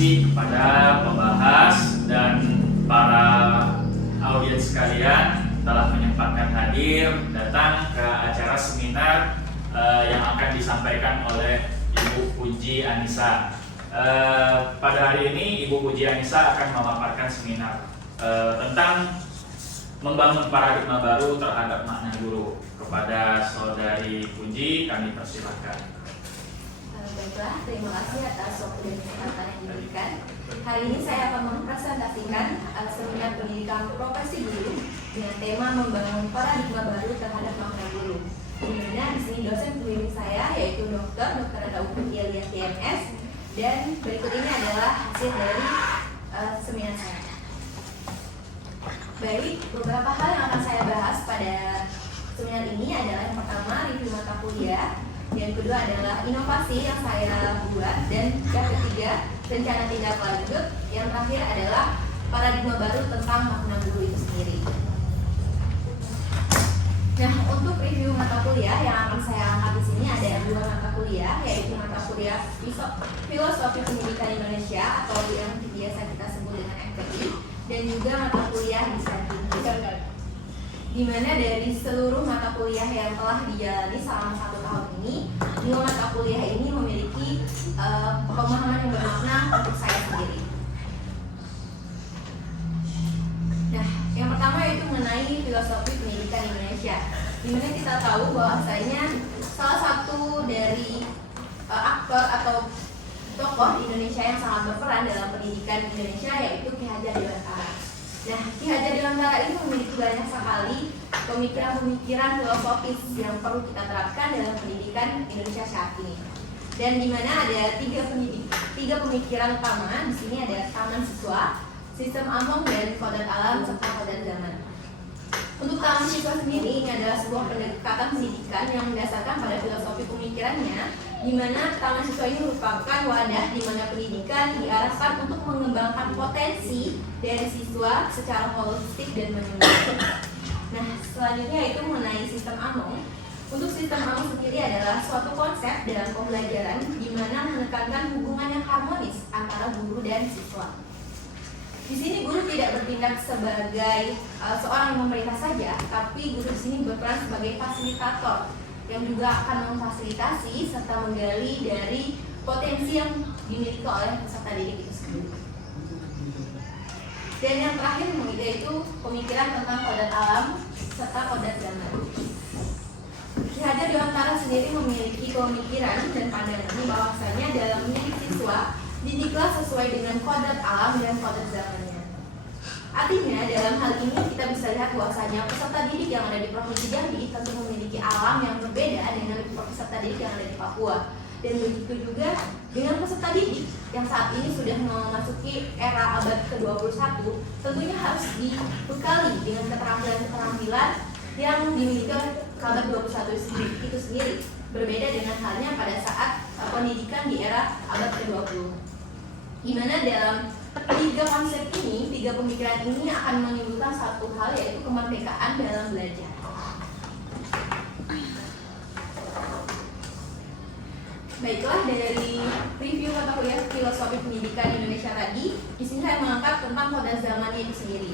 kasih kepada pembahas dan para audiens sekalian telah menyempatkan hadir datang ke acara seminar yang akan disampaikan oleh Ibu Puji Anissa. Pada hari ini Ibu Puji Anissa akan memaparkan seminar tentang membangun paradigma baru terhadap makna guru. Kepada Saudari Puji kami persilahkan. Baiklah, terima kasih atas waktu dan kesempatan yang diberikan. Hari ini saya akan mempresentasikan seminar pendidikan profesi guru dengan tema membangun paradigma baru terhadap makna guru. Di mana di sini dosen pembimbing saya yaitu Dr. Ada Uputia Liat TMS, dan berikut ini adalah hasil dari seminar saya. Baik, beberapa hal yang akan saya bahas pada seminar ini adalah yang pertama review mata kuliah, yang kedua adalah inovasi yang saya buat, dan yang ketiga rencana tindak lanjut, yang terakhir adalah paradigma baru tentang makna guru itu sendiri. Nah, untuk review mata kuliah yang akan saya angkat di sini ada dua mata kuliah, yaitu mata kuliah Filosofi Pendidikan Indonesia atau yang biasa kita sebut dengan FPI, dan juga mata kuliah Dissenting, di mana dari seluruh mata kuliah yang telah dijalani selama 1 tahun ini, 2 mata kuliah ini memiliki pemahaman yang bermakna untuk saya sendiri. Nah, yang pertama yaitu mengenai filosofi pendidikan Indonesia, di mana kita tahu bahwasanya salah satu dari aktor atau tokoh Indonesia yang sangat berperan dalam pendidikan Indonesia yaitu Ki Hajar Dewantara. Nah, Ki Hajar Dewantara ini memiliki banyak sekali pemikiran-pemikiran filosofis yang perlu kita terapkan dalam pendidikan Indonesia saat ini. Dan di mana ada tiga pemikiran utama. Di sini ada taman siswa, sistem Among, dan kodrat alam serta kodrat zaman. Untuk taman siswa sendiri, ini adalah sebuah pendekatan pendidikan yang mendasarkan pada filosofi pemikirannya, di mana taman siswa ini merupakan wadah di mana pendidikan diarahkan untuk mengembangkan potensi dari siswa secara holistik dan menyeluruh. Nah, selanjutnya itu mengenai sistem Among. Untuk sistem Among sendiri adalah suatu konsep dalam pembelajaran di mana menekankan hubungan yang harmonis antara guru dan siswa. Di sini guru tidak bertindak sebagai seorang yang memerintah saja, tapi guru di sini berperan sebagai fasilitator yang juga akan memfasilitasi serta menggali dari potensi yang dimiliki oleh peserta didik itu sendiri. Dan yang terakhir yaitu pemikiran tentang kodrat alam serta kodrat zaman. Ki Hajar Dewantara sendiri memiliki pemikiran dan pandangan bahwasanya dalam mendidik siswa, didiklah sesuai dengan kodrat alam dan kodrat zamannya. Artinya dalam hal ini kita bisa lihat bahwasanya peserta didik yang ada di Provinsi Jambi tentu memiliki alam yang berbeda dengan peserta didik yang ada di Papua. Dan begitu juga dengan peserta didik yang saat ini sudah memasuki era abad ke-21, tentunya harus dibekali dengan keterampilan-keterampilan yang dimiliki oleh abad 21 itu sendiri. Berbeda dengan halnya pada saat pendidikan di era abad ke-20. Di mana dalam 3 konsep ini, 3 pemikiran ini akan menimbulkan satu hal, yaitu kemerdekaan dalam belajar. Baiklah, dari review mata kuliah Filosofi Pendidikan Indonesia tadi, di sini saya mengangkat tentang kodrat zamannya itu sendiri.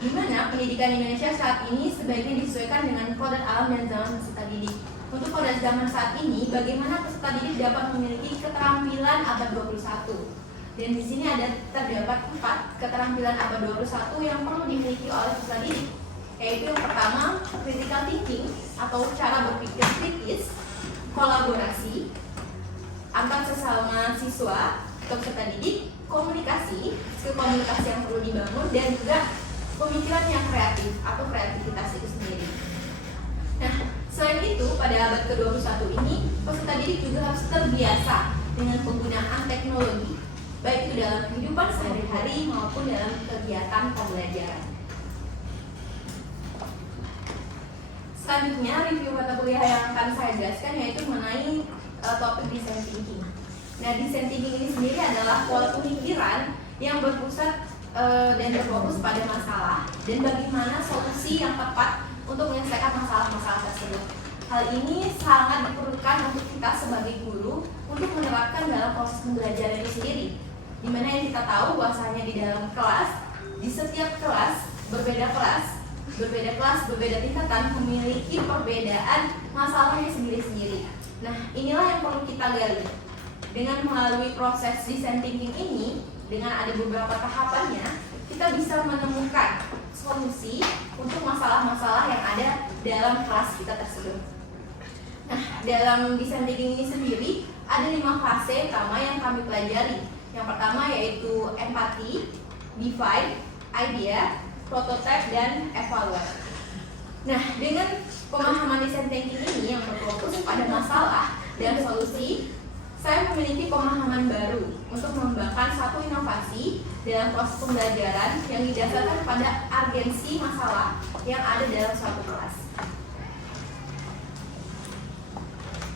Di mana pendidikan Indonesia saat ini sebaiknya disesuaikan dengan kodrat alam dan zaman peserta didik. Untuk kodrat zaman saat ini, bagaimana peserta didik dapat memiliki keterampilan abad 21. Dan di sini terdapat 4 keterampilan abad 21 yang perlu dimiliki oleh peserta didik, yaitu yang pertama critical thinking atau cara berpikir kritis, kolaborasi antar sesama siswa atau peserta didik, komunikasi, skill komunikasi yang perlu dibangun, dan juga pemikiran yang kreatif atau kreativitas itu sendiri. Nah, selain itu pada abad ke-21 ini peserta didik juga harus terbiasa dengan penggunaan teknologi, baik itu dalam kehidupan sehari-hari maupun dalam kegiatan pembelajaran. Selanjutnya, review mata kuliah yang akan saya jelaskan yaitu mengenai topik design thinking. Nah, design thinking ini sendiri adalah pola pemikiran yang berpusat dan berfokus pada masalah dan bagaimana solusi yang tepat untuk menyelesaikan masalah-masalah tersebut. Hal ini sangat diperlukan untuk kita sebagai guru untuk menerapkan dalam proses pembelajaran itu sendiri. Dimana yang kita tahu bahwasanya di dalam kelas, di setiap kelas, berbeda tingkatan, memiliki perbedaan masalahnya sendiri-sendiri. Nah, inilah yang perlu kita gali. Dengan melalui proses design thinking ini, dengan ada beberapa tahapannya, kita bisa menemukan solusi untuk masalah-masalah yang ada dalam kelas kita tersebut. Nah, dalam design thinking ini sendiri ada 5 fase utama yang kami pelajari. Yang pertama yaitu empati, define, idea, prototype, dan evaluate. Nah, dengan pemahaman design thinking ini yang berfokus pada masalah dan solusi, saya memiliki pemahaman baru untuk mengembangkan satu inovasi dalam proses pembelajaran yang didasarkan pada urgensi masalah yang ada dalam suatu kelas.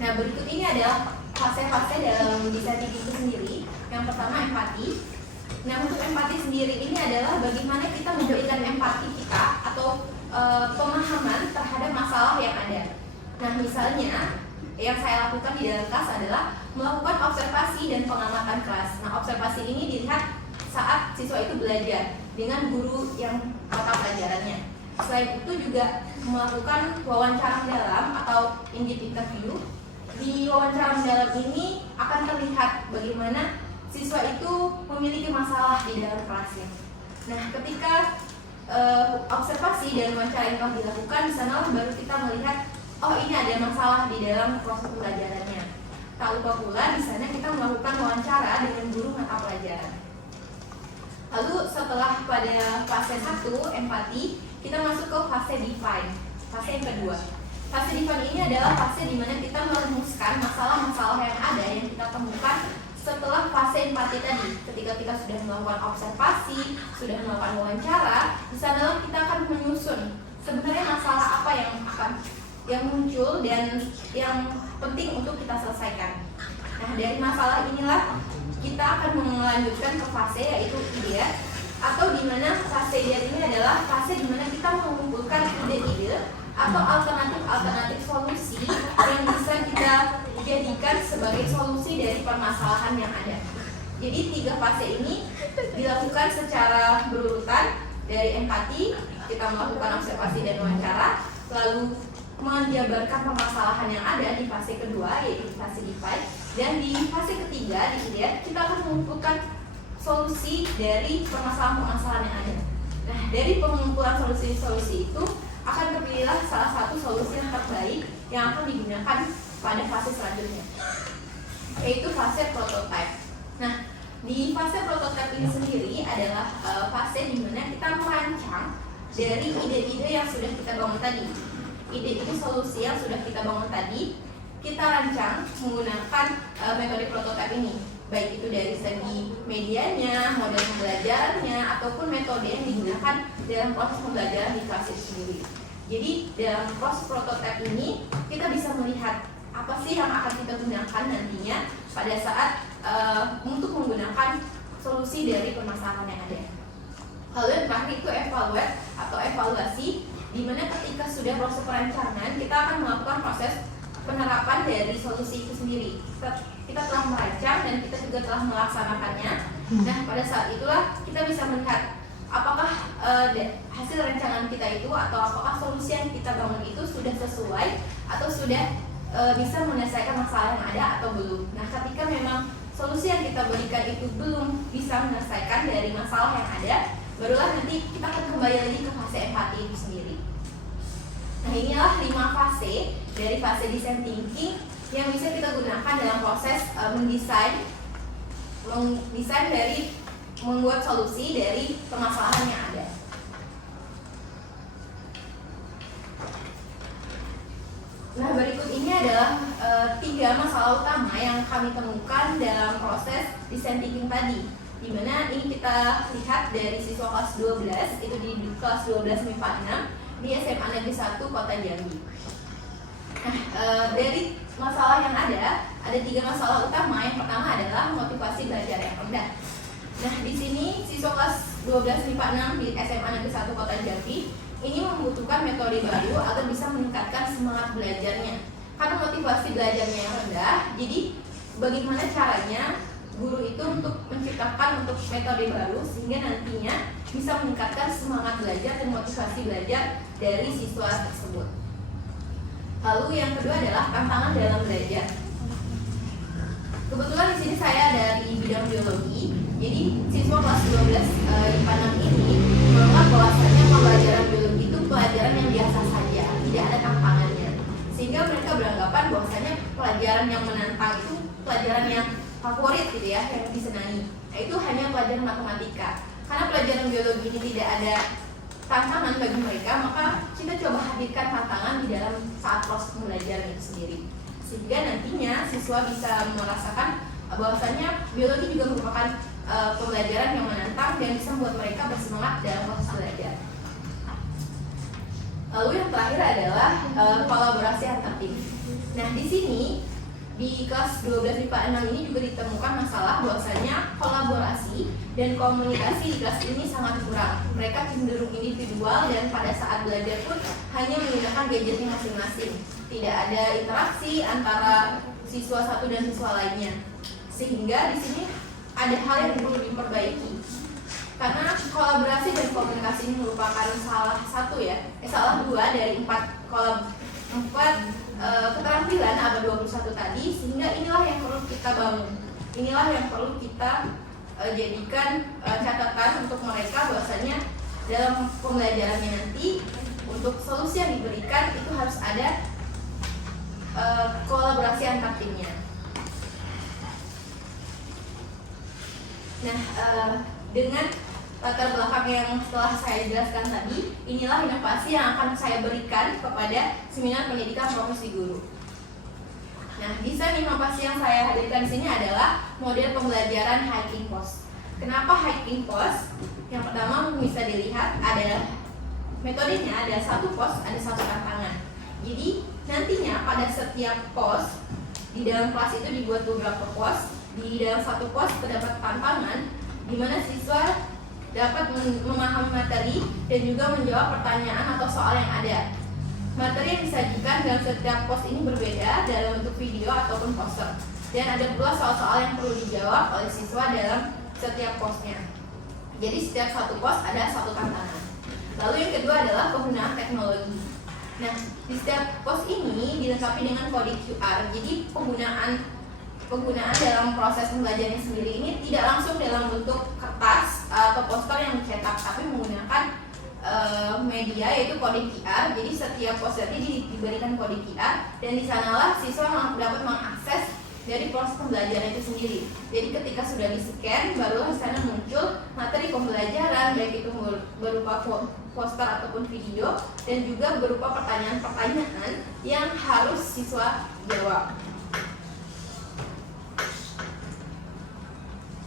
Nah, berikut ini adalah fase-fase dalam design thinking itu sendiri. Yang pertama, empati. Nah, untuk empati sendiri ini adalah bagaimana kita memberikan empati kita atau pemahaman terhadap masalah yang ada. Nah, misalnya yang saya lakukan di dalam kelas adalah melakukan observasi dan pengamatan kelas. Nah, observasi ini dilihat saat siswa itu belajar dengan guru yang mata pelajarannya. Selain itu juga melakukan wawancara mendalam atau in-depth interview. Di wawancara mendalam ini akan terlihat bagaimana siswa itu memiliki masalah di dalam kelasnya. Nah, ketika observasi dan wawancara yang telah dilakukan, di sana baru kita melihat, oh ini ada masalah di dalam proses pembelajarannya. Tak lupa pula di sana kita melakukan wawancara dengan guru mata pelajaran. Lalu setelah pada fase 1 empati, kita masuk ke fase define, fase yang kedua. Fase define ini adalah fase di mana kita merumuskan masalah-masalah yang ada yang kita temukan setelah fase empati tadi. Ketika kita sudah melakukan observasi, sudah melakukan wawancara, di sana kita akan menyusun sebenarnya masalah apa yang muncul dan yang penting untuk kita selesaikan. Nah, dari masalah inilah kita akan melanjutkan ke fase yaitu idea, atau di mana fase idea ini adalah fase di mana kita mengumpulkan ide-ide atau alternatif solusi yang bisa kita jadikan sebagai solusi dari permasalahan yang ada. Jadi 3 fase ini dilakukan secara berurutan. Dari empati, kita melakukan observasi dan wawancara, lalu menjabarkan permasalahan yang ada di fase kedua yaitu di fase define, dan di fase ketiga di idea kita akan mengumpulkan solusi dari permasalahan-permasalahan yang ada. Nah, dari pengumpulan solusi-solusi itu akan terpilihlah salah satu solusi yang terbaik yang akan digunakan pada fase selanjutnya, yaitu fase prototype. Nah, di fase prototype ini sendiri adalah fase di mana kita merancang dari ide-ide yang sudah kita bangun tadi. Ide-ide solusi yang sudah kita bangun tadi, kita rancang menggunakan metode prototype ini, baik itu dari segi medianya, model pembelajarannya, ataupun metode yang digunakan dalam proses pembelajaran di kelas itu sendiri. Jadi dalam proses prototype ini kita bisa melihat apa sih yang akan kita gunakan nantinya pada saat untuk menggunakan solusi dari permasalahan yang ada. Lalu yang terakhir itu evaluate atau evaluasi, di mana ketika sudah proses perancangan kita akan melakukan proses penerapan dari solusi itu sendiri. Kita telah merancang dan kita juga telah melaksanakannya. Nah, pada saat itulah kita bisa melihat apakah hasil rancangan kita itu atau apakah solusi yang kita bangun itu sudah sesuai atau sudah bisa menyelesaikan masalah yang ada atau belum. Nah, ketika memang solusi yang kita berikan itu belum bisa menyelesaikan dari masalah yang ada, barulah nanti kita akan kembali lagi ke fase empati itu sendiri. Nah, inilah 5 fase dari fase design thinking yang bisa kita gunakan dalam proses mendesain dari membuat solusi dari permasalahan yang ada. Nah, berikut ini adalah 3 masalah utama yang kami temukan dalam proses design thinking tadi, di mana ini kita lihat dari siswa kelas 12, itu di kelas 12 MIPA 6 di SMA Negeri 1 Kota Jambi. Nah, dari masalah yang ada 3 masalah utama. Yang pertama adalah motivasi belajar yang rendah. Nah, di sini siswa kelas 12 MIPA 6 di SMA Negeri 1 Kota Jambi ini membutuhkan metode baru agar bisa meningkatkan semangat belajarnya. Karena motivasi belajarnya yang rendah, jadi bagaimana caranya guru itu untuk menciptakan untuk metode baru sehingga nantinya bisa meningkatkan semangat belajar dan motivasi belajar dari siswa tersebut. Lalu yang kedua adalah tantangan dalam belajar. Kebetulan di sini saya dari bidang biologi, jadi siswa kelas 12 IPA 6 ini menganggap bahwasanya pembelajaran biologi itu pelajaran yang biasa saja, tidak ada tantangannya. Sehingga mereka beranggapan bahwasanya pelajaran yang menantang itu pelajaran yang favorit gitu ya, yang disenangi. Nah, itu hanya pelajaran matematika. Karena pelajaran biologi ini tidak ada tantangan bagi mereka, maka kita coba hadirkan tantangan di dalam saat proses pembelajaran itu sendiri. Sehingga nantinya siswa bisa merasakan bahwasanya biologi juga merupakan pembelajaran yang menantang dan bisa membuat mereka bersemangat dalam proses belajar. Lalu yang terakhir adalah kolaborasi antar tim. Nah, di sini di kelas 12 IPA 6 ini juga ditemukan masalah bahwasanya kolaborasi dan komunikasi di kelas ini sangat kurang. Mereka cenderung individual dan pada saat belajar pun hanya menggunakan gadgetnya masing-masing. Tidak ada interaksi antara siswa satu dan siswa lainnya. Sehingga di sini ada hal yang perlu diperbaiki. Karena kolaborasi dan komunikasi ini merupakan salah dua dari empat keterampilan abad 21 tadi, sehingga inilah yang perlu kita bangun. Inilah yang perlu kita jadikan catatan untuk mereka bahwasanya dalam pembelajarannya nanti untuk solusi yang diberikan itu harus ada kolaborasi antar timnya. Nah, dengan latar belakang yang setelah saya jelaskan tadi, inilah inovasi yang akan saya berikan kepada seminar pendidikan profesi guru. Nah, desain inovasi yang saya hadirkan di sini adalah model pembelajaran hiking post. Kenapa hiking post? Yang pertama bisa dilihat adalah metodenya ada satu pos, ada satu tantangan. Jadi nantinya pada setiap pos di dalam kelas itu dibuat beberapa pos. Di dalam satu pos terdapat tantangan di mana siswa dapat memahami materi dan juga menjawab pertanyaan atau soal yang ada. Materi yang disajikan dalam setiap pos ini berbeda dalam bentuk video ataupun poster. Dan ada pula soal-soal yang perlu dijawab oleh siswa dalam setiap posnya. Jadi setiap satu pos ada satu tantangan. Lalu yang kedua adalah penggunaan teknologi. Nah, di setiap pos ini dilengkapi dengan kode QR. Jadi penggunaan dalam proses pembelajarannya sendiri ini tidak langsung dalam bentuk kertas atau poster yang dicetak, tapi menggunakan media yaitu kode QR. Jadi setiap poster ini diberikan kode QR dan di sanalah siswa dapat mengakses dari proses pembelajaran itu sendiri. Jadi ketika sudah di-scan, barulah di sana muncul materi pembelajaran, baik itu berupa poster ataupun video dan juga berupa pertanyaan-pertanyaan yang harus siswa jawab.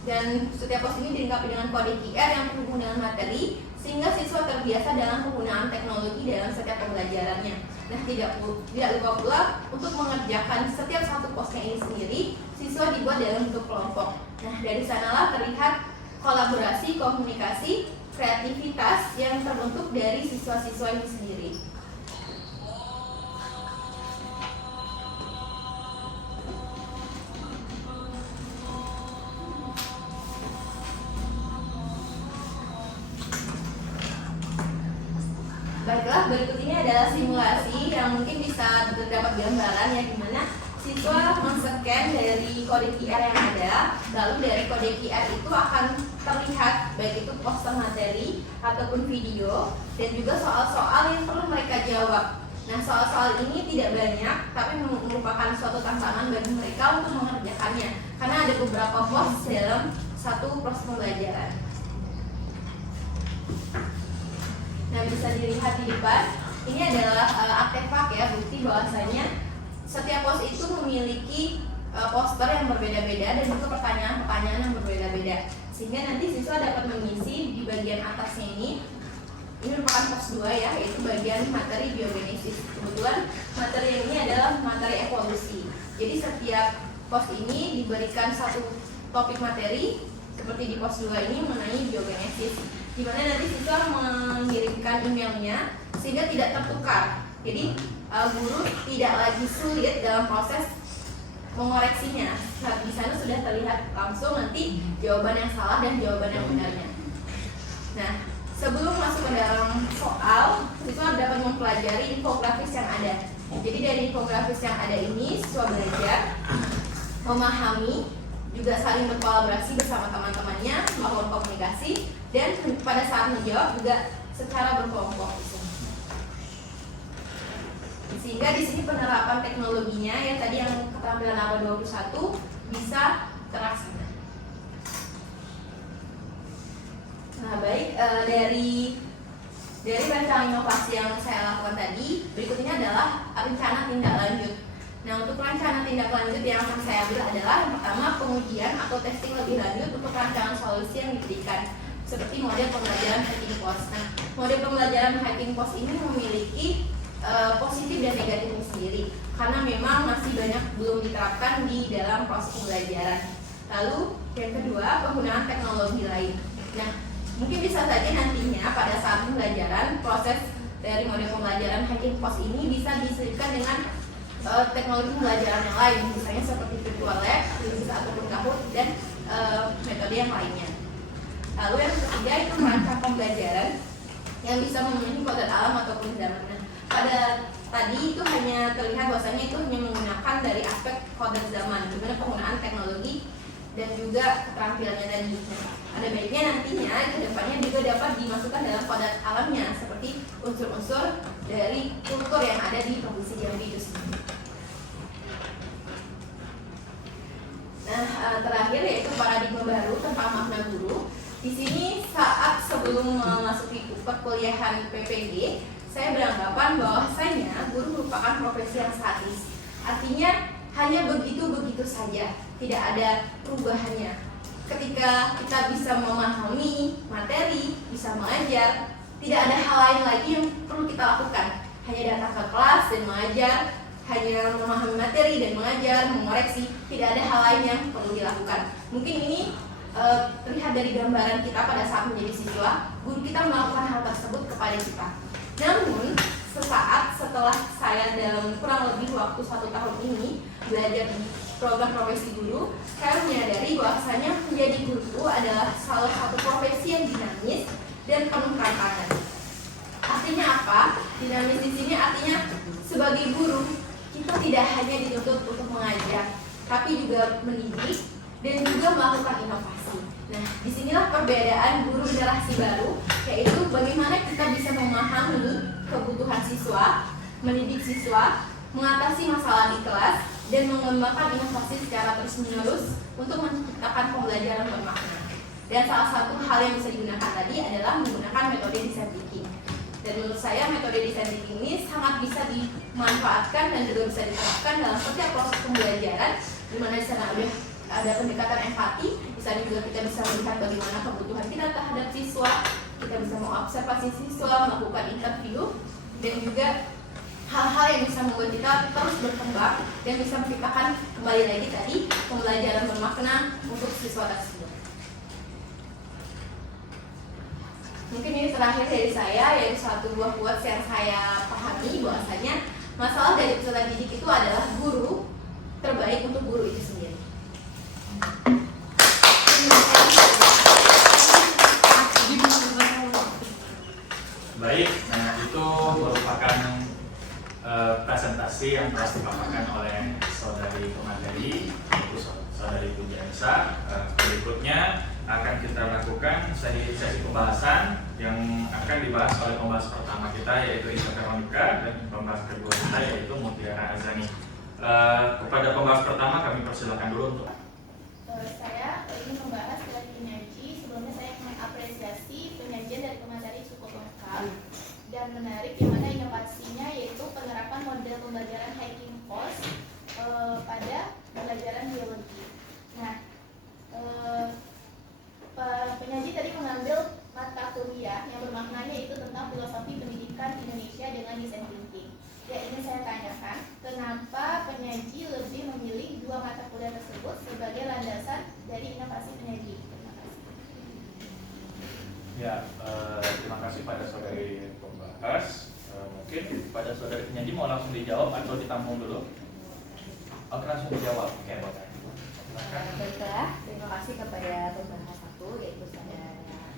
Dan setiap pos ini dilengkapi dengan kode QR yang terhubung dengan materi sehingga siswa terbiasa dalam penggunaan teknologi dalam setiap pembelajarannya. Nah, tidak lupa pula untuk mengerjakan setiap satu posnya ini sendiri, siswa dibuat dalam bentuk kelompok. Nah, dari sanalah terlihat kolaborasi, komunikasi, kreativitas yang terbentuk dari siswa-siswa ini sendiri. Baiklah, berikut ini adalah simulasi yang mungkin bisa terdapat gambaran ya, dimana siswa men-scan dari kode QR yang ada, lalu dari kode QR itu akan terlihat baik itu poster materi ataupun video dan juga soal-soal yang perlu mereka jawab. Nah, soal-soal ini tidak banyak, tapi merupakan suatu tantangan bagi mereka untuk mengerjakannya karena ada beberapa pos dalam satu proses pembelajaran. Nah, bisa dilihat di depan, ini adalah artefak ya, bukti bahwasanya setiap pos itu memiliki poster yang berbeda-beda dan juga pertanyaan-pertanyaan yang berbeda-beda. Sehingga nanti siswa dapat mengisi di bagian atasnya ini merupakan pos 2 ya, yaitu bagian materi biogenesis. Kebetulan materi yang ini adalah materi evolusi. Jadi setiap pos ini diberikan satu topik materi seperti di pos 2 ini mengenai biogenesis, di mana nanti siswa mengirimkan emailnya sehingga tidak tertukar. Jadi guru tidak lagi sulit dalam proses mengoreksinya. Nah, di sana sudah terlihat langsung nanti jawaban yang salah dan jawaban yang benarnya. Nah, sebelum masuk ke dalam soal, siswa dapat mempelajari infografis yang ada. Jadi dari infografis yang ada ini, siswa belajar memahami, juga saling berkolaborasi bersama teman-temannya, membangun komunikasi, dan pada saat menjawab juga secara berkelompok. Sehingga di sini penerapan teknologinya yang tadi yang keterampilan abad 21 bisa terlaksana. Nah, baik, dari rancangan inovasi yang saya lakukan tadi, berikut ini adalah rencana tindak lanjut. Nah, untuk rencana tindak lanjut yang akan saya ambil adalah yang pertama, pengujian atau testing lebih lanjut untuk rancangan solusi yang diberikan, seperti model pembelajaran Hacking Post. Nah, model pembelajaran Hacking Post ini memiliki positif dan negatifnya sendiri, karena memang masih banyak belum diterapkan di dalam proses pembelajaran. Lalu yang kedua, penggunaan teknologi lain. Nah, mungkin bisa saja nantinya pada saat pembelajaran, proses dari model pembelajaran Hacking Post ini bisa diselipkan dengan teknologi pembelajaran yang lain, misalnya seperti virtual lab, ataupun Kahoot, dan metode yang lainnya. Lalu yang ketiga itu merancang pembelajaran yang bisa memenuhi kodrat alam ataupun zaman. Nah, pada tadi itu hanya terlihat bahwasanya itu hanya menggunakan dari aspek kodrat zaman, dimana penggunaan teknologi dan juga keterampilannya tadi. Nah, ada baiknya nantinya ke depannya juga dapat dimasukkan dalam kodrat alamnya, seperti unsur-unsur dari kultur yang ada di Provinsi Jambi itu sendiri. Nah, terakhir yaitu paradigma baru tentang makna guru. Di sini saat sebelum memasuki perkuliahan PPG, saya beranggapan bahwasanya guru merupakan profesi yang statis. Artinya hanya begitu-begitu saja, tidak ada perubahannya. Ketika kita bisa memahami materi, bisa mengajar, tidak ada hal lain lagi yang perlu kita lakukan. Hanya datang ke kelas dan mengajar, hanya memahami materi dan mengajar, mengoreksi, tidak ada hal lain yang perlu dilakukan. Mungkin ini terlihat dari gambaran kita pada saat menjadi siswa, guru kita melakukan hal tersebut kepada kita. Namun, sesaat setelah saya dalam kurang lebih waktu 1 tahun ini belajar di program profesi guru, saya menyadari bahwasanya menjadi guru adalah salah satu profesi yang dinamis dan penuh tantangan. Artinya apa? Dinamis di sini artinya sebagai guru kita tidak hanya dituntut untuk mengajar, tapi juga mendidik dan juga melakukan inovasi. Nah, disinilah perbedaan guru generasi baru, yaitu bagaimana kita bisa memahami kebutuhan siswa, mendidik siswa, mengatasi masalah di kelas, dan mengembangkan inovasi secara terus-menerus untuk menciptakan pembelajaran bermakna. Dan salah satu hal yang bisa digunakan tadi adalah menggunakan metode design thinking. Dan menurut saya metode design thinking ini sangat bisa dimanfaatkan dan juga bisa diterapkan dalam setiap proses pembelajaran, di mana di sana ada pendekatan empati, di sana juga kita bisa melihat bagaimana kebutuhan kita terhadap siswa, kita bisa mengobservasi siswa, melakukan interview, dan juga hal-hal yang bisa membuat kita terus berkembang dan bisa menciptakan kembali lagi tadi pembelajaran bermakna untuk siswa tersebut. Mungkin ini terakhir dari saya, yaitu satu buah quotes yang saya pahami bahwasanya masalah dari peserta didik itu adalah guru terbaik untuk guru itu sendiri. Baik, nah itu merupakan presentasi yang telah dipaparkan oleh saudari pemateri, yaitu saudari Pujiansa. Berikutnya akan kita lakukan sesi pembahasan yang akan dibahas oleh pembahas pertama kita, yaitu Ita Veronica, dan pembahas kedua kita yaitu Mutiara Azani. Kepada pembahas pertama kami persilakan dulu untuk saya ingin membahas tentang penyaji. Sebelumnya saya mengapresiasi penyajian dari pemateri cukup lengkap dan menarik, di mana inovasinya yaitu penerapan model pembelajaran Hacking Post pada pembelajaran biologi. Nah, penyaji tadi mengambil mata kuliah yang bermaknanya itu tentang filosofi pendidikan Indonesia dengan design thinking. Ya, ini saya tanyakan, kenapa penyaji lebih memilih dua mata kuliah tersebut sebagai landasan dari inovasi penyaji? Terima kasih. Ya, terima kasih pada saudari pembahas. Mungkin pada saudari penyaji mau langsung dijawab atau ditampung dulu? Oke, langsung dijawab. Oke, boleh. Silakan. Baiklah, terima kasih kepada pembahas aku yaitu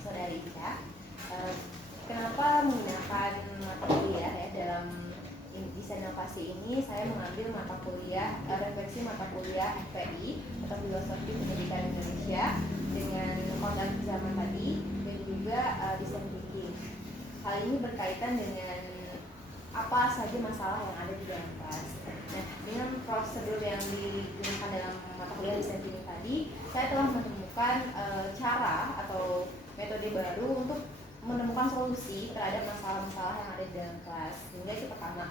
saudari Ica. Kenapa menggunakan mata kuliah ya dalam desain inovasi ini? Saya mengambil mata kuliah refleksi mata kuliah FPI atau Filosofi Pendidikan Indonesia dengan konteks zaman tadi dan juga desain thinking. Hal ini berkaitan dengan apa saja masalah yang ada di dalam kelas. Nah, dengan prosedur yang digunakan dalam mata kuliah desain thinking tadi, saya telah menemukan cara atau metode baru untuk menemukan solusi terhadap masalah-masalah yang ada di dalam kelas. Sehingga itu pertama,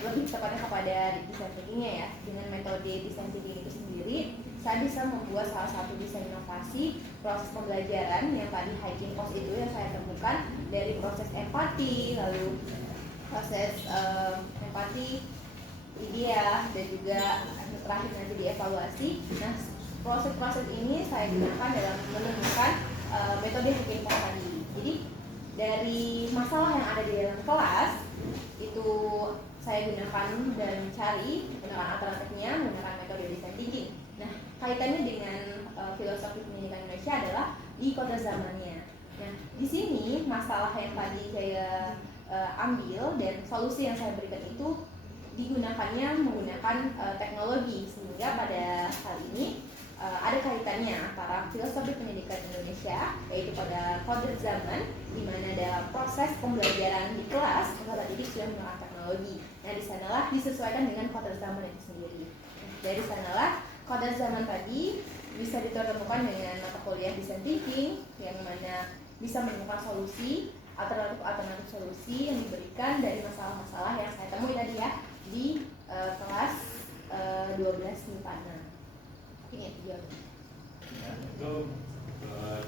lebih tepatnya kepada desain thinkingnya ya. Dengan metode desain thinking itu sendiri, saya bisa membuat salah satu desain inovasi proses pembelajaran yang tadi hiking cost itu yang saya temukan dari proses empati, lalu proses empati, idea, dan juga terakhir nanti dievaluasi. Nah, proses-proses ini saya gunakan dalam menemukan metode hiking cost tadi. Jadi dari masalah yang ada di dalam kelas itu saya gunakan dan cari gunakan alternatifnya menggunakan metode design thinking. Nah, kaitannya dengan filosofi pendidikan Indonesia adalah di kode zamannya. Nah, di sini masalah yang tadi saya ambil dan solusi yang saya berikan itu digunakannya menggunakan teknologi, sehingga pada hal ini ada kaitannya antara filosofi pendidikan Indonesia yaitu pada kode zaman, di mana dalam proses pembelajaran di kelas peserta didik sudah menggunakan teknologi. Nah, di sanalah disesuaikan dengan kode zaman itu sendiri. Dari sanalah kode zaman tadi bisa ditemukan dengan mata kuliah design thinking yang mana bisa menemukan solusi alternatif solusi yang diberikan dari masalah-masalah yang saya temui tadi ya di kelas 12 MIPA 6. Ini ya, itu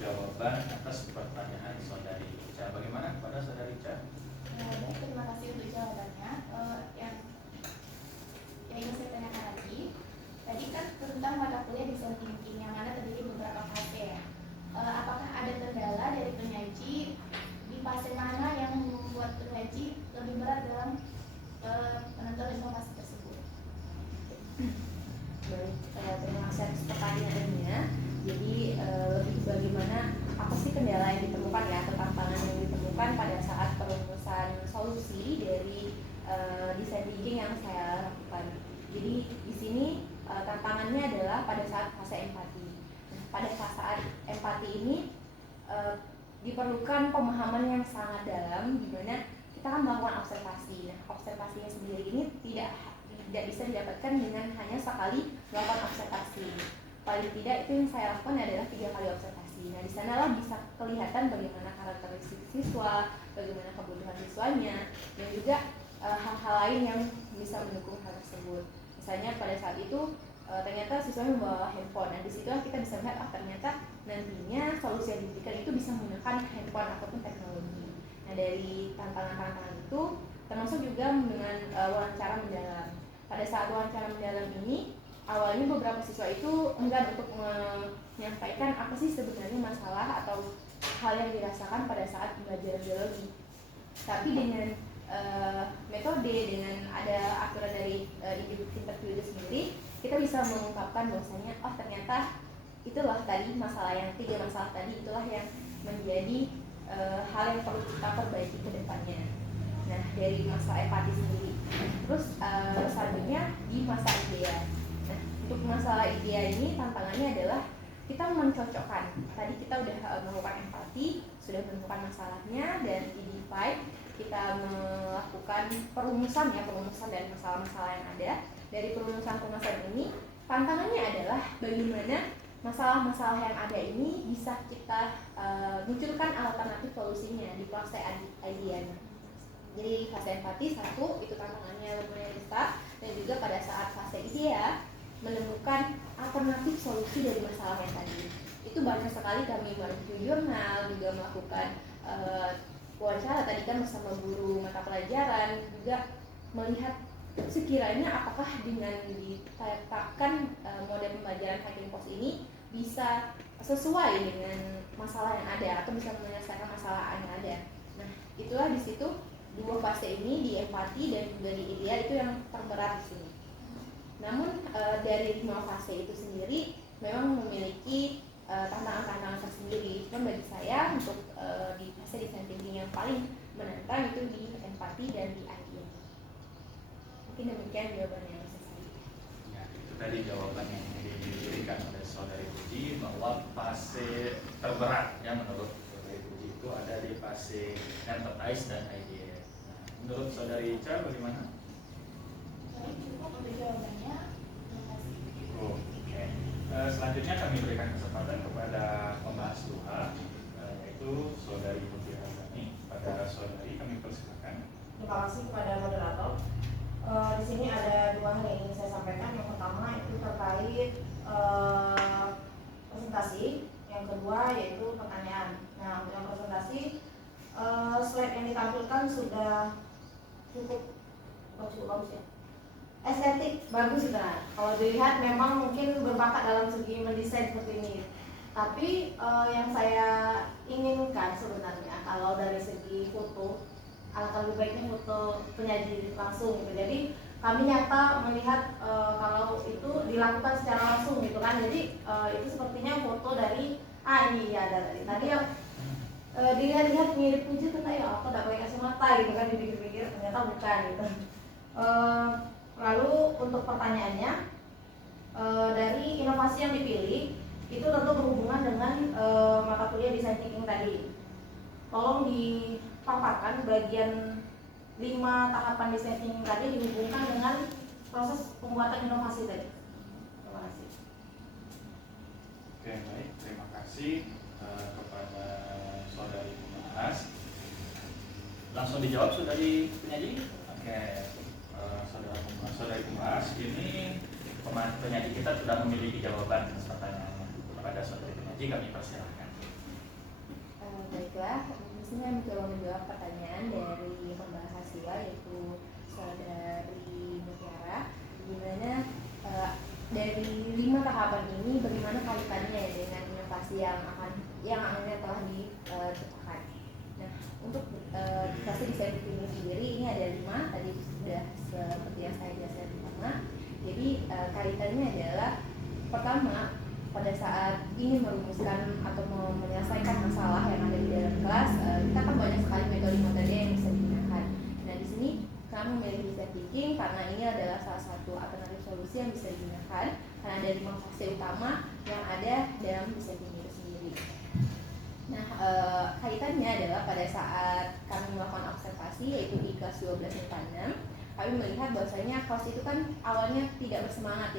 jawaban atas pertanyaan saudari Ica. Bagaimana kepada saudari Ica? Baik, terima kasih untuk jawabannya. Yang ingin saya tanyakan lagi, tadi kan tentang mata kuliah desain thinking yang mana terdiri beberapa fase ya. Apakah ada kendala dari penyaji di fase mana yang membuat penyaji lebih berat dalam penentuan informasi tersebut? Baik, terima kasih atas pertanyaannya. Jadi lebih bagaimana apa sih kendala yang ditemukan ya atau tantangan yang ditemukan pada saat perumusan solusi dari desain thinking yang saya lakukan. Jadi di sini tantangannya adalah pada saat fase empati. Nah, pada saat empati ini diperlukan pemahaman yang sangat dalam, di mana kita akan melakukan observasi. Nah, observasinya sendiri ini tidak bisa didapatkan dengan hanya sekali melakukan observasi. Paling tidak itu yang saya lakukan adalah 3 kali observasi. Nah, di sanalah bisa kelihatan bagaimana karakteristik siswa, bagaimana kebutuhan siswanya, dan juga hal-hal lain yang bisa mendukung hal tersebut. Misalnya pada saat itu ternyata siswa membawa handphone. Nah, di situ kita bisa melihat ternyata nantinya solusi yang diberikan itu bisa menggunakan handphone ataupun teknologi. Nah, dari tantangan-tantangan itu termasuk juga dengan wawancara mendalam. Pada saat wawancara mendalam ini, awalnya beberapa siswa itu enggan untuk menyampaikan apa sih sebenarnya masalah atau hal yang dirasakan pada saat belajar biologi. Tapi dengan metode, dengan ada aturan dari interview itu sendiri, kita bisa mengungkapkan bahwasanya oh ternyata itulah tadi masalah yang 3 masalah tadi itulah yang menjadi hal yang perlu kita perbaiki ke depannya. Nah, dari masa empati sendiri. Terus selanjutnya di masa idea. Nah, untuk masalah idea ini tantangannya adalah kita mencocokkan. Tadi kita udah melakukan empati, sudah menemukan masalahnya dan identify, kita melakukan perumusan dari masalah-masalah yang ada. Dari perumusan ini, tantangannya adalah bagaimana masalah-masalah yang ada ini bisa kita munculkan alternatif solusinya di fase idea. Jadi fase empati 1 itu tantangannya lumayan besar, dan juga pada saat fase idea menemukan alternatif solusi dari masalah yang tadi. Itu banyak sekali kami mereview jurnal, juga melakukan wawancara tadi kan bersama guru mata pelajaran, juga melihat sekiranya apakah dengan ditetapkan model pembelajaran hiking cost ini bisa sesuai dengan masalah yang ada atau bisa menyelesaikan masalah yang ada. Nah, itulah di situ 2 fase ini di empati dan juga di idea itu yang terberat di sini. Namun dari 5 fase itu sendiri memang memiliki tantangan-tantangan tersendiri. Cuma bagi saya untuk di fase design thinking yang paling menantang itu di empati dan di idea. Mungkin demikian jawabannya Mas Sari. Ya, itu tadi jawaban yang diberikan oleh Saudari Puji bahwa fase terberat ya menurut Saudari Puji itu ada di fase empathize dan idea. Nah, menurut Saudari Ica bagaimana? Baik, cukup untuk jawabannya. Terima kasih. Oke. Selanjutnya kami berikan kesempatan kepada pembahas luha, yaitu Saudari Puji Razani. Pada Saudari kami persilakan. Terima kasih kepada moderator. Di sini ada 2 hal yang ingin saya sampaikan. Yang pertama itu terkait presentasi. Yang kedua yaitu pertanyaan. Nah, untuk yang presentasi, slide yang ditampilkan sudah cukup bagus ya. Estetik bagus gitu. Nah, kalau dilihat memang mungkin berbakat dalam segi mendesain seperti ini. Tapi yang saya inginkan sebenarnya kalau dari segi foto, alangkah lebih baiknya foto penyaji langsung gitu. Jadi kami nyata melihat kalau itu dilakukan secara langsung gitu kan. Jadi itu sepertinya foto dari ini ya ada tadi yang dilihat-lihat mirip Puji tuh kayak apa, tak pakai kacamata gitu kan, dipikir-pikir ternyata bukan gitu. Lalu untuk pertanyaannya, dari inovasi yang dipilih itu tentu berhubungan dengan mata kuliah design thinking tadi. Tolong dipaparkan bagian 5 tahapan design thinking tadi dihubungkan dengan proses pembuatan inovasi tadi. Terima kasih. Oke, baik. Terima kasih kepada Saudari pembahas. Langsung dijawab Saudari penyaji. Oke, Saudari pembahas, ini penyaji kita sudah memiliki jawaban atas pertanyaannya. Kepada Saudari penyaji kami persilahkan. Baiklah, di sini kami coba menjawab pertanyaan dari pembahas hasil yaitu Saudari Mutiara, di mana dari 5 tahapan ini bagaimana kaitannya dengan inovasi yang akhirnya telah diciptakan. Nah, untuk fase desain thinking sendiri ini ada 5, tadi sudah seperti yang saya jelaskan pertama. Jadi kaitannya adalah pertama, pada saat ingin merumuskan atau menyelesaikan masalah yang ada di dalam kelas, kita kan banyak sekali metode-metode yang bisa digunakan. Nah, di sini kami memilih design thinking karena ini adalah salah satu alternatif solusi yang bisa digunakan karena ada 5 fase utama yang ada dalam design thinking itu sendiri. Nah, kaitannya adalah pada saat kami melakukan observasi yaitu di kelas 12 MIPA 6, kami melihat bahwasanya kelas itu kan awalnya tidak bersemangat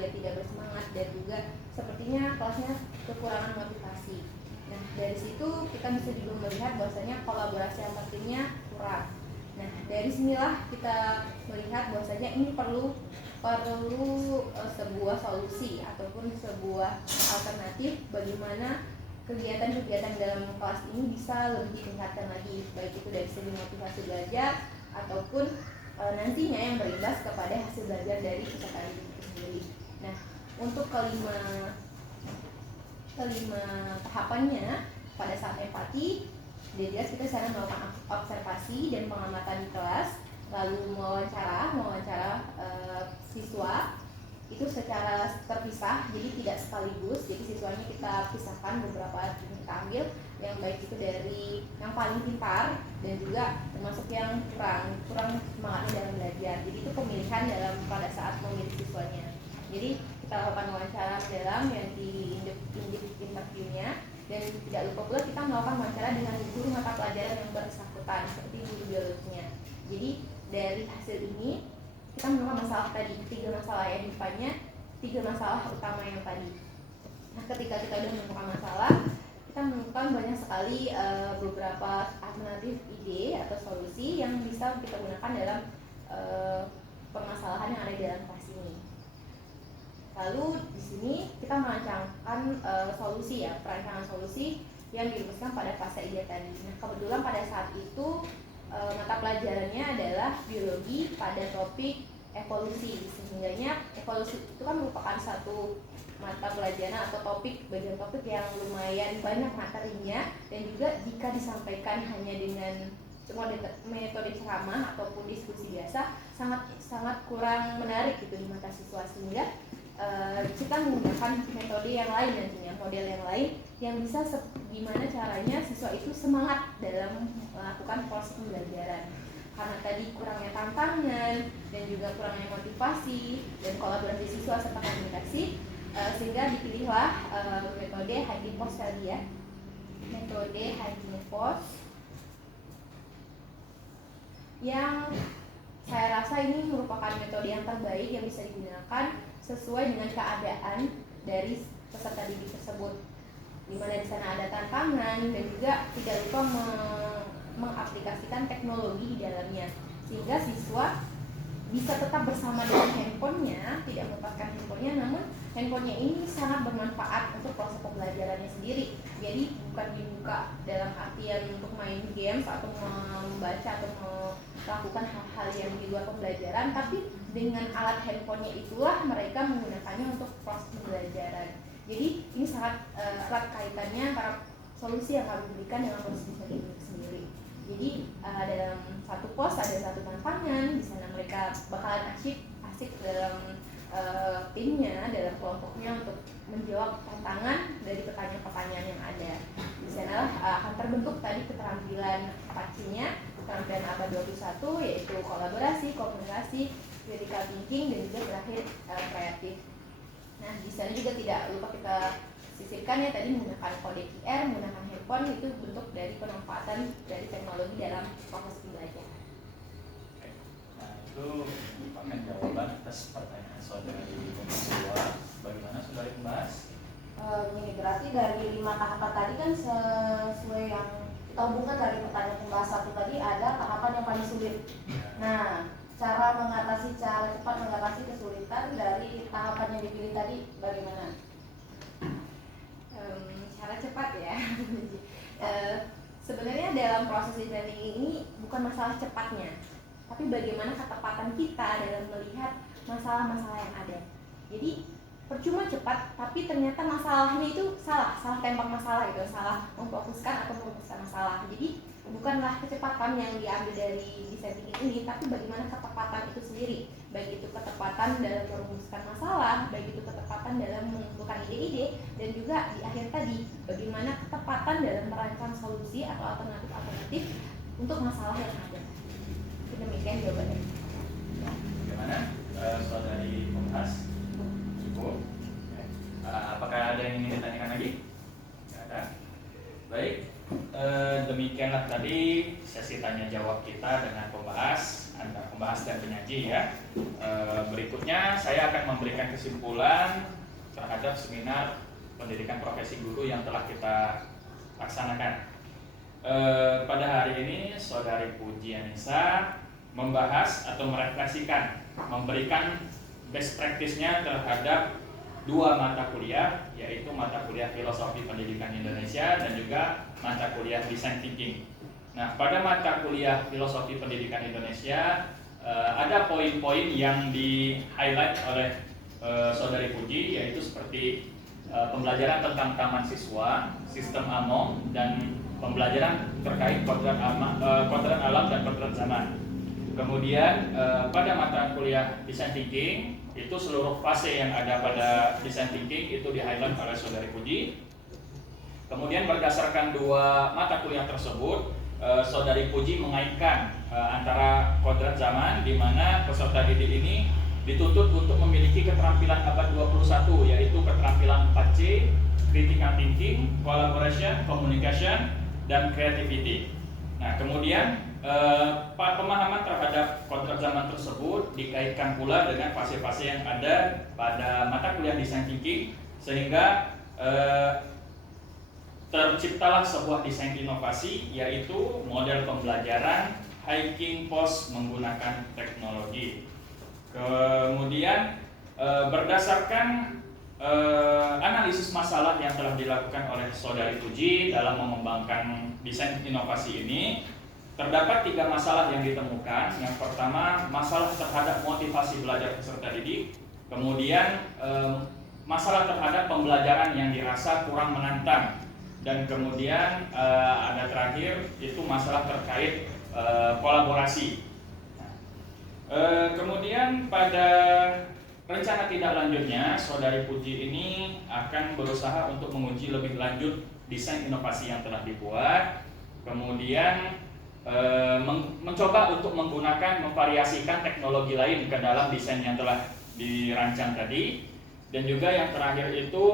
dan juga sepertinya kelasnya kekurangan motivasi. Nah, dari situ kita bisa juga melihat bahwasanya kolaborasi antar timnya kurang. Nah, dari sinilah kita melihat bahwasanya ini perlu sebuah solusi ataupun sebuah alternatif bagaimana kegiatan-kegiatan dalam kelas ini bisa lebih ditingkatkan lagi, baik itu dari segi motivasi belajar ataupun nantinya yang berimbas kepada hasil belajar dari peserta didik itu sendiri. Nah, untuk kelima tahapannya pada saat empati, jelas kita sekarang melakukan observasi dan pengamatan di kelas, lalu mewawancara siswa itu secara terpisah, jadi tidak sekaligus. Jadi siswanya kita pisahkan beberapa kita ambil, yang baik itu dari yang paling pintar dan juga termasuk yang kurang semangatnya dalam belajar. Jadi itu pemilihan dalam pada saat memilih siswanya. Jadi kita lakukan wawancara mendalam yang di interviewnya, dan tidak lupa pula kita melakukan wawancara dengan guru mata pelajaran yang bersangkutan seperti guru biologinya. Jadi dari hasil ini kita menemukan masalah tadi, 3 masalah yang depannya, 3 masalah utama yang tadi. Nah, ketika kita sudah menemukan masalah, kita menemukan banyak sekali beberapa alternatif ide atau solusi yang bisa kita gunakan dalam permasalahan yang ada di dalam kelas ini. Lalu di sini kita merancangkan perancangan solusi yang dirumuskan pada fase ide tadi. Nah, kebetulan pada saat itu mata pelajarannya adalah biologi pada topik evolusi, sehingga evolusi itu kan merupakan satu mata pelajaran atau bagian topik yang lumayan banyak materinya, dan juga jika disampaikan hanya dengan metode ceramah ataupun diskusi biasa sangat kurang menarik gitu di mata siswa, sehingga kita menggunakan metode yang lain nantinya, model yang lain yang bisa gimana caranya siswa itu semangat dalam melakukan proses pembelajaran. Karena tadi kurangnya tantangan dan juga kurangnya motivasi dan kolaborasi siswa serta komunikasi, sehingga dipilihlah metode Hygiene Post tadi ya, metode Hygiene Post yang saya rasa ini merupakan metode yang terbaik yang bisa digunakan sesuai dengan keadaan dari peserta didik tersebut, di mana di sana ada tantangan dan juga tidak lupa mengaplikasikan teknologi di dalamnya, sehingga siswa bisa tetap bersama dengan handphonenya, tidak melepaskan handphonenya, namun handphonenya ini sangat bermanfaat untuk proses pembelajarannya sendiri. Jadi bukan dibuka dalam artian untuk main games atau membaca atau melakukan hal-hal yang di luar pembelajaran, tapi dengan alat handphonenya itulah mereka menggunakannya untuk proses pembelajaran. Jadi ini sangat erat kaitannya antara solusi yang kami berikan dengan proses ini sendiri. Jadi dalam satu pos ada satu tantangan, di sana mereka bakalan asik dalam timnya, dalam kelompoknya untuk menjawab tantangan dari pertanyaan-pertanyaan yang ada. Di sana akan terbentuk tadi keterampilan 4C-nya, keterampilan abad 21, yaitu kolaborasi, komunikasi, critical thinking, dan juga terakhir kreatif. Nah, di sana juga tidak lupa kita sisipkan ya tadi menggunakan kode QR, menggunakan handphone, itu bentuk dari pemanfaatan dari teknologi dalam proses pembelajaran. Oke. Nah, itu merupakan jawaban atas pertanyaan saudari mahasiswa. Bagaimana saudari membahas? Ini berarti dari 5 tahapan tadi kan sesuai yang kita hubungkan dari pertanyaan pembahas satu tadi, ada tahapan yang paling sulit. Nah, cara cepat mengatasi kesulitan dari tahapan yang dipilih tadi bagaimana? Cara cepat ya. Sebenarnya dalam proses e-learning ini bukan masalah cepatnya, tapi bagaimana ketepatan kita dalam melihat masalah-masalah yang ada. Jadi percuma cepat, tapi ternyata masalahnya itu salah tembak masalah gitu, salah memfokuskan atau merumuskan masalah. Jadi bukanlah kecepatan yang diambil dari desain thinking ini, tapi bagaimana ketepatan itu sendiri, baik itu ketepatan dalam merumuskan masalah, baik itu ketepatan dalam menentukan ide-ide, dan juga di akhir tadi bagaimana ketepatan dalam merancang solusi atau alternatif untuk masalah yang ada. Demikian jawabannya. Bagaimana saudari membahas? Cukup. Apakah ada yang ingin ditanyakan lagi? Tidak ada. Baik, demikianlah tadi sesi tanya jawab kita dengan pembahas antara pembahas dan penyaji ya. Berikutnya saya akan memberikan kesimpulan terhadap seminar pendidikan profesi guru yang telah kita laksanakan. Pada hari ini saudari Puji Anissa membahas atau merefleksikan, memberikan best practice-nya terhadap 2 mata kuliah, yaitu mata kuliah Filosofi Pendidikan Indonesia dan juga mata kuliah Design Thinking. Nah, pada mata kuliah Filosofi Pendidikan Indonesia ada poin-poin yang di-highlight oleh saudari Puji, yaitu seperti pembelajaran tentang taman siswa, sistem AMOM, dan pembelajaran terkait kodrat alam dan kodrat zaman. Kemudian pada mata kuliah Design Thinking itu seluruh fase yang ada pada Design Thinking itu di-highlight oleh saudari Puji. Kemudian berdasarkan 2 mata kuliah tersebut, saudari Puji mengaitkan antara kodrat zaman, di mana peserta didik ini dituntut untuk memiliki keterampilan abad 21, yaitu keterampilan 4C, critical thinking, collaboration, communication, dan creativity. Nah, kemudian pemahaman terhadap kodrat zaman tersebut dikaitkan pula dengan fase-fase yang ada pada mata kuliah Design Thinking, sehingga terciptalah sebuah desain inovasi, yaitu model pembelajaran Hygiene Post menggunakan teknologi. Kemudian berdasarkan analisis masalah yang telah dilakukan oleh saudari Puji dalam mengembangkan desain inovasi ini, terdapat 3 masalah yang ditemukan. Yang pertama, masalah terhadap motivasi belajar peserta didik. Kemudian masalah terhadap pembelajaran yang dirasa kurang menantang. Dan kemudian ada terakhir, itu masalah terkait kolaborasi. Kemudian pada rencana tidak lanjutnya, Saudari Puji ini akan berusaha untuk menguji lebih lanjut desain inovasi yang telah dibuat, kemudian mencoba untuk menggunakan, memvariasikan teknologi lain ke dalam desain yang telah dirancang tadi, dan juga yang terakhir itu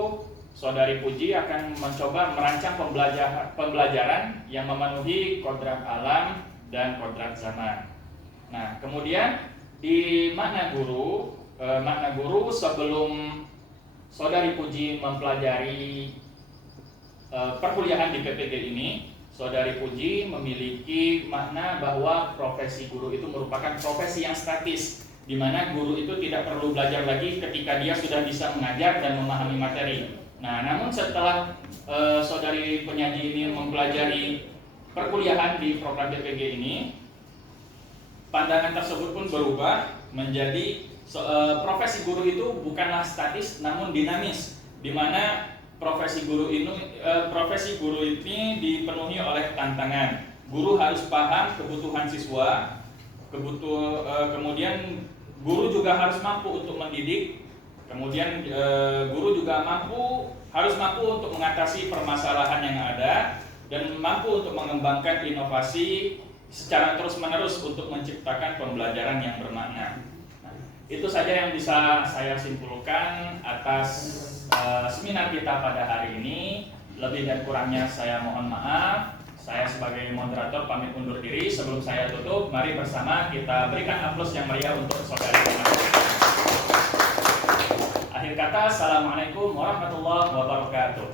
Saudari Puji akan mencoba merancang pembelajaran yang memenuhi kodrat alam dan kodrat zaman. Nah, kemudian di makna guru sebelum Saudari Puji mempelajari perkuliahan di PPG ini, Saudari Puji memiliki makna bahwa profesi guru itu merupakan profesi yang statis, di mana guru itu tidak perlu belajar lagi ketika dia sudah bisa mengajar dan memahami materi. Nah, namun setelah Saudari penyaji ini mempelajari perkuliahan di program PPG ini, pandangan tersebut pun berubah menjadi profesi guru itu bukanlah statis namun dinamis, di mana profesi guru ini dipenuhi oleh tantangan. Guru harus paham kebutuhan siswa, kemudian guru juga harus mampu untuk mendidik, kemudian guru juga harus mampu untuk mengatasi permasalahan yang ada dan mampu untuk mengembangkan inovasi secara terus-menerus untuk menciptakan pembelajaran yang bermakna. Nah, itu saja yang bisa saya simpulkan atas seminar kita pada hari ini. Lebih dan kurangnya saya mohon maaf. Saya sebagai moderator pamit undur diri. Sebelum saya tutup, mari bersama kita berikan aplaus yang meriah untuk saudari pengajar. Akhir kata, assalamualaikum warahmatullahi wabarakatuh.